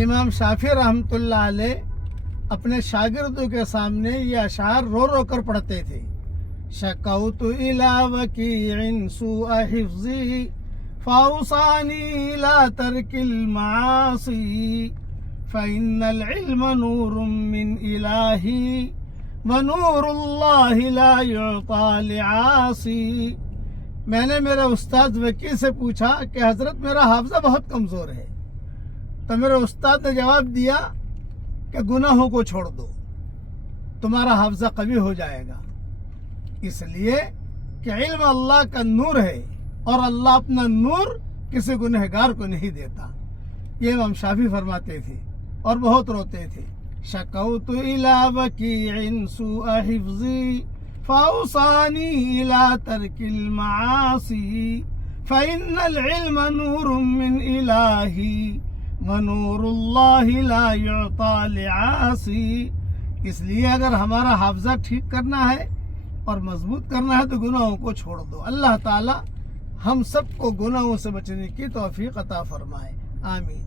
امام شافعی رحمۃ اللہ علیہ اپنے شاگردوں کے سامنے یہ اشعار رو رو کر پڑھتے تھے. شکوت الی وکیع سوء حفظی فاوصانی لا ترک المعاصی فإن العلم نور من الہی ونور اللہ لا یعطى لعاصی. میں نے میرے استاد وکیع سے پوچھا کہ حضرت میرا حافظہ بہت کمزور ہے. تو میرے استاد نے جواب دیا کہ گناہوں کو چھوڑ دو، تمہارا حافظہ قوی ہو جائے گا. اس لیے کہ علم اللہ کا نور ہے اور اللہ اپنا نور کسی گنہگار کو نہیں دیتا. یہ امام شافعی فرماتے تھے اور بہت روتے تھے. شکوت الی وکیع سوء حفظی فاوصانی لا ترک المعاصی فإن العلم نور من الہی ونور اللہ لا یعطى لعاصی. اس لیے اگر ہمارا حافظہ ٹھیک کرنا ہے اور مضبوط کرنا ہے تو گناہوں کو چھوڑ دو. اللہ تعالی ہم سب کو گناہوں سے بچنے کی توفیق عطا فرمائے. آمین.